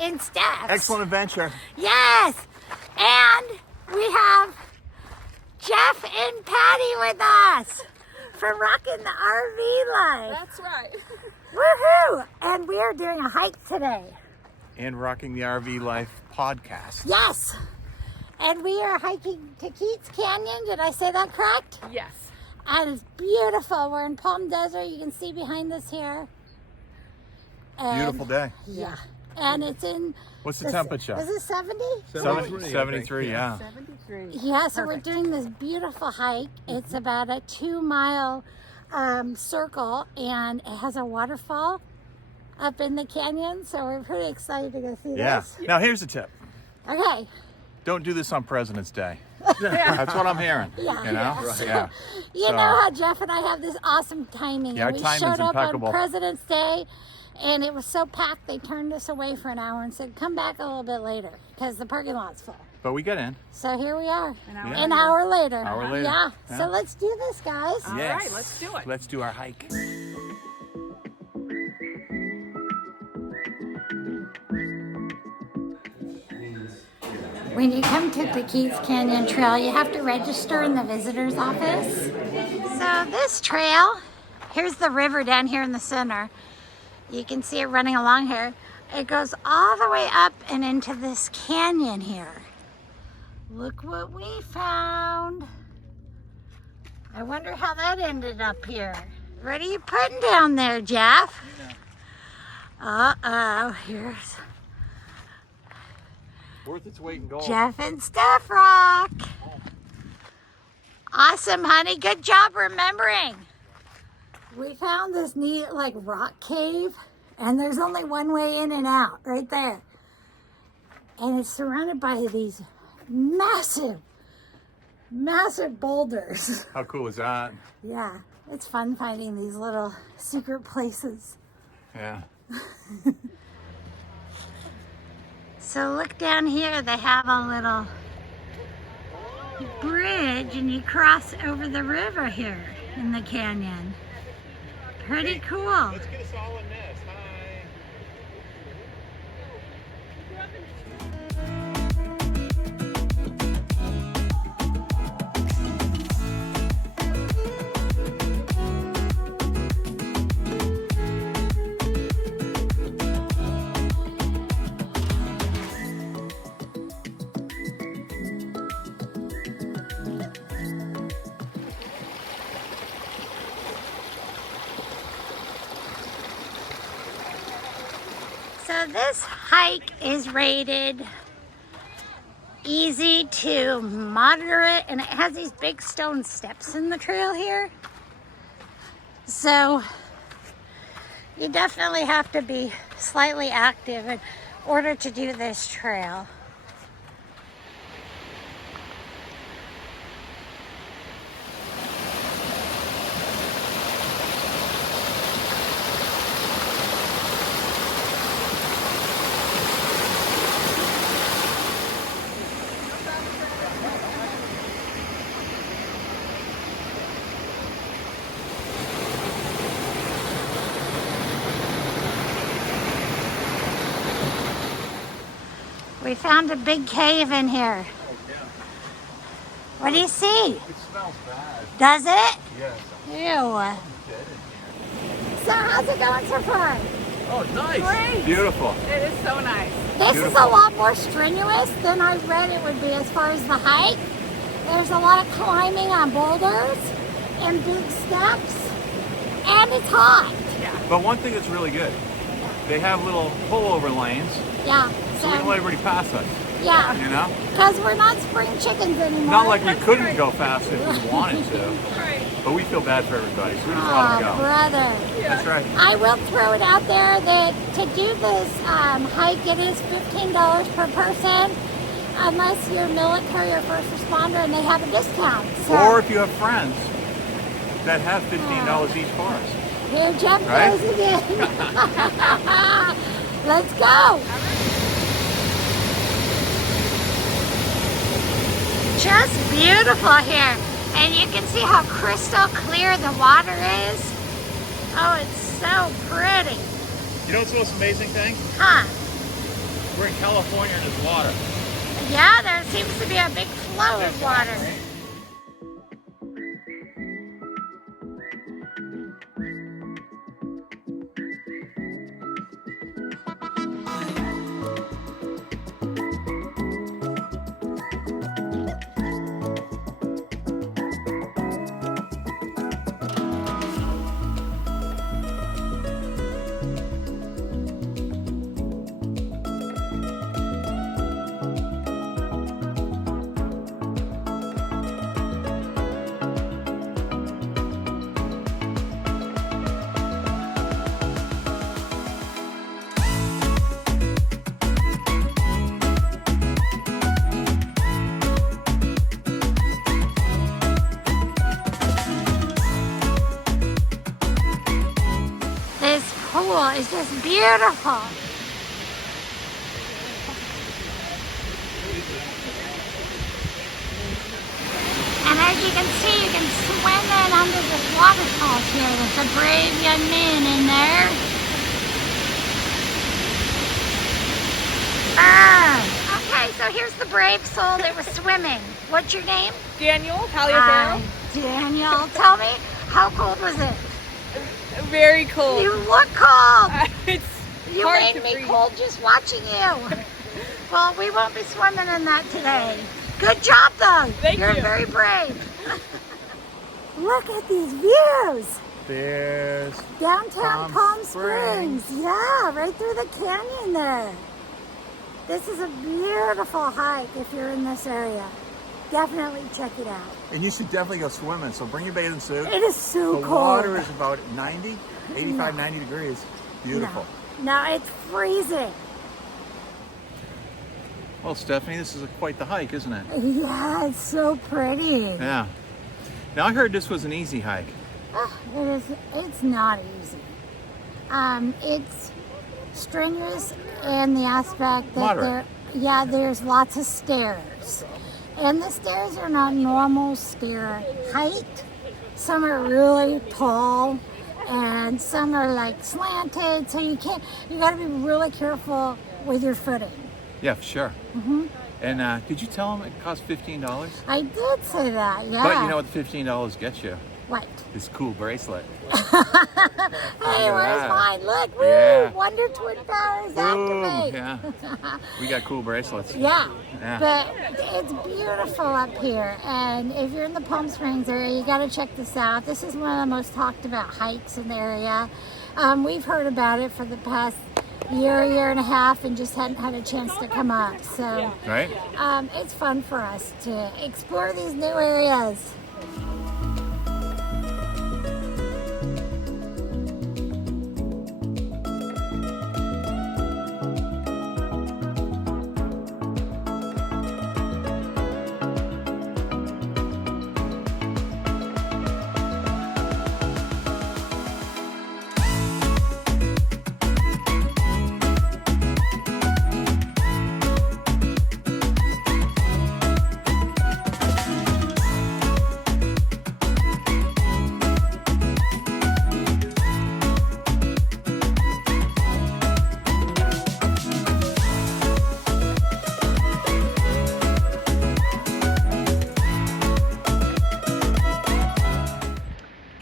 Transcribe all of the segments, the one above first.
in steps. Excellent adventure. Yes. And we have Jeff and Patti with us for rocking the RV life. That's right. Woohoo! And we are doing a hike today. And Rocking the RV Life podcast. Yes. And we are hiking Tahquitz Canyon. Did I say that correct? Yes. And it's beautiful. We're in Palm Desert. You can see behind us here. And Beautiful day. yeah. And it's in... What's the temperature? Is it 70? 73, yeah. 73. Yeah, so we're doing this beautiful hike. It's about a 2-mile circle, and it has a waterfall up in the canyon. So we're pretty excited to go see this. Now here's a tip. Okay. Don't do this on President's Day. That's what I'm hearing. Yeah. You know? Yes. Yeah. You So- know how Jeff and I have this awesome timing. Yeah, and our we timing's showed up impeccable. on President's Day, and it was so packed they turned us away for an hour and said, come back a little bit later because the parking lot's full. But we get in. So here we are, hour an hour later. Hour later. Yeah. Yeah. So let's do this, guys. All Yes. right, let's do it. Let's do our hike. When you come to the Tahquitz Canyon Trail, you have to register in the visitor's office. So this trail, here's the river down here in the center. You can see it running along here. It goes all the way up and into this canyon here. Look what we found. I wonder how that ended up here. What are you putting down there, Jeff? Uh-oh, here's Worth its weight in gold. Jeff and Steph Rock. Awesome, honey. Good job remembering. We found this neat, like, rock cave, and there's only one way in and out, right there. And it's surrounded by these massive, massive boulders. How cool is that? Yeah, it's fun finding these little secret places. Yeah. So look down here, they have a little bridge and you cross over the river here in the canyon. Pretty cool. Let's get us all in this. Hi. So this hike is rated easy to moderate, and it has these big stone steps in the trail here. So you definitely have to be slightly active in order to do this trail. We found a big cave in here. What do you see? It smells bad. Does it? Yes. Ew. So how's it going so far? Oh, nice. Great. Beautiful. It is so nice. This is a lot more strenuous than I read it would be as far as the hike. There's a lot of climbing on boulders and big steps, and it's hot. But one thing that's really good, they have little pullover lanes, Yeah. so we can let everybody pass us. Yeah. You know? Because we're not spring chickens anymore. Not like we couldn't go fast if we wanted to, Right. but we feel bad for everybody, so we just want to Oh, go. brother. That's right. I will throw it out there that to do this hike, it is $15 per person, unless you're military or first responder and they have a discount. So Or if you have friends that have $15 each for us. here Jeff Right? goes again. Let's go. Just beautiful here. And you can see how crystal clear the water is. Oh, it's so pretty. You know what's the most amazing thing? Huh? We're in California and there's water. Yeah, there seems to be a big flow of water. Pool is just beautiful. And as you can see, you can swim in under this waterfall here with a brave young man in there. Okay, so here's the brave soul that was swimming. What's your name? Daniel, Talia. Daniel, tell me, how cold was it? Very cold. You look cold. It's You hard made to me breathe. cold just watching you. Well, we won't be swimming in that today. Good job, though. Thank You're you. very brave. Look at these views. There's Downtown Palm Palm Springs. Springs. Yeah, right through the canyon there. This is a beautiful hike if you're in this area. Definitely check it out. And you should definitely go swimming, so bring your bathing suit. It is so The cold. water is about 90, 85, 90 degrees. Beautiful. No, it's freezing. Well, Stephanie, this is quite the hike, isn't it? Yeah, it's so pretty. Yeah. Now, I heard this was an easy hike. It's not easy. It's strenuous in the aspect that Moderate. there's lots of stairs. And the stairs are not normal stair height. Some are really tall and some are like slanted, so you gotta be really careful with your footing. Yeah, for sure. And did you tell them it cost $15? I did say that, yeah. But you know what the $15 gets you? What? This cool bracelet. Hey, where's that. mine? Look, woo! Yeah. Wonder Twin Powers Boom. activate. Yeah. We got cool bracelets. Yeah. Yeah. But it's beautiful up here, and if you're in the Palm Springs area, you got to check this out. This is one of the most talked about hikes in the area. We've heard about it for the past year and a half, and just hadn't had a chance to come up. So Right? it's fun for us to explore these new areas.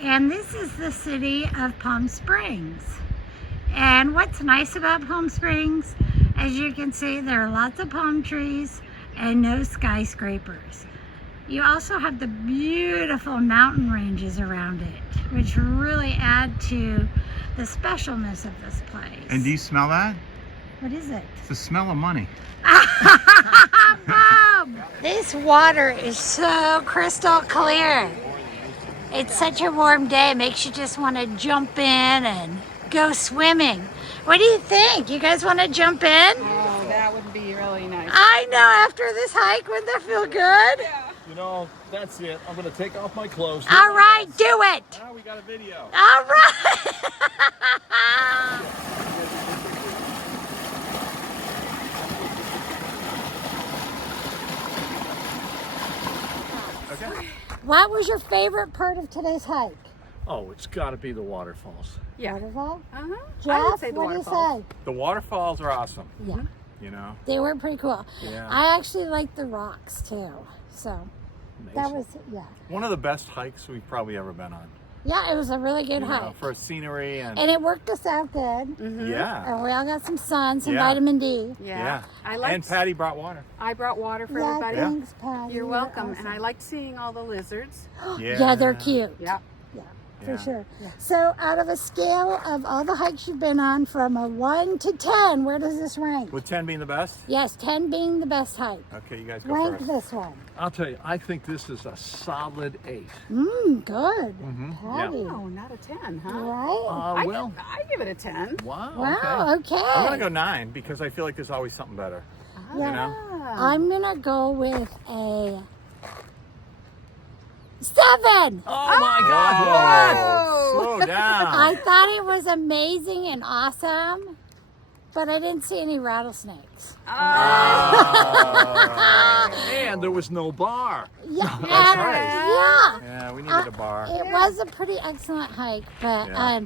And this is the city of Palm Springs. And what's nice about Palm Springs, as you can see, there are lots of palm trees and no skyscrapers. You also have the beautiful mountain ranges around it, which really add to the specialness of this place. And do you smell that? What is it? It's the smell of money. Boom! This water is so crystal clear. It's such a warm day. It makes you just want to jump in and go swimming. What do you think? You guys want to jump in? Oh, that would be really nice. I know, after this hike, wouldn't that feel good? You know, that's it. I'm going to take off my clothes. All right, do it. Now we got a video. All right. Okay. What was your favorite part of today's hike? Oh, it's got to be the waterfalls. Yeah. Waterfall? Uh-huh. Jeff, I would say the what do you waterfalls. say? The waterfalls are awesome. Yeah. you know? They were pretty cool. Yeah. I actually like the rocks too. So that Amazing. was, yeah. One of the best hikes we've probably ever been on. Yeah, it was a really good You know, hike. for scenery and And it worked us out good. yeah. And we all got some sun, some Yeah. vitamin D. Yeah. I liked. And Patty brought water. I brought water for Yeah, everybody. thanks, Patty. You're welcome. awesome. And I liked seeing all the lizards. Yeah, they're cute. Yeah. Yeah, Yeah. for sure. So out of a scale of all the hikes you've been on from a 1 to 10, where does this rank? With 10 being the best? Yes, 10 being the best hike. Okay, you guys go Rank first. this one. I'll tell you, I think this is a solid 8. Good. Mm-hmm. Patty. Oh, not a 10, huh? Right? Well, I give it a 10. wow. Wow, okay. I'm going to go 9 because I feel like there's always something better. Yeah. You know? I'm going to go with a 7. Oh my God! Whoa, slow down. I thought it was amazing and awesome, but I didn't see any rattlesnakes. And there was no bar. Yeah, right. yeah. Yeah, we needed a bar. It was a pretty excellent hike, but Yeah.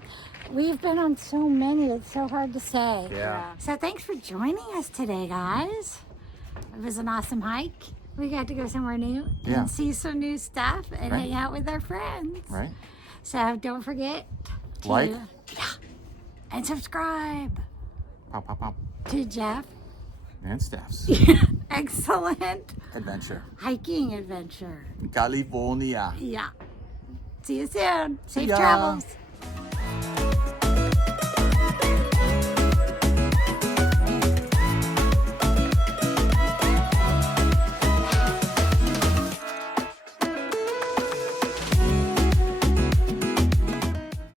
we've been on so many, it's so hard to say. Yeah. So thanks for joining us today, guys. It was an awesome hike. We got to go somewhere new Yeah. and see some new stuff and Right. hang out with our friends. Right? So don't forget to Like? and subscribe Pop, pop, pop. to Jeff. And Steph's Excellent adventure. hiking adventure. California. Yeah. See you soon. Safe ya. travels.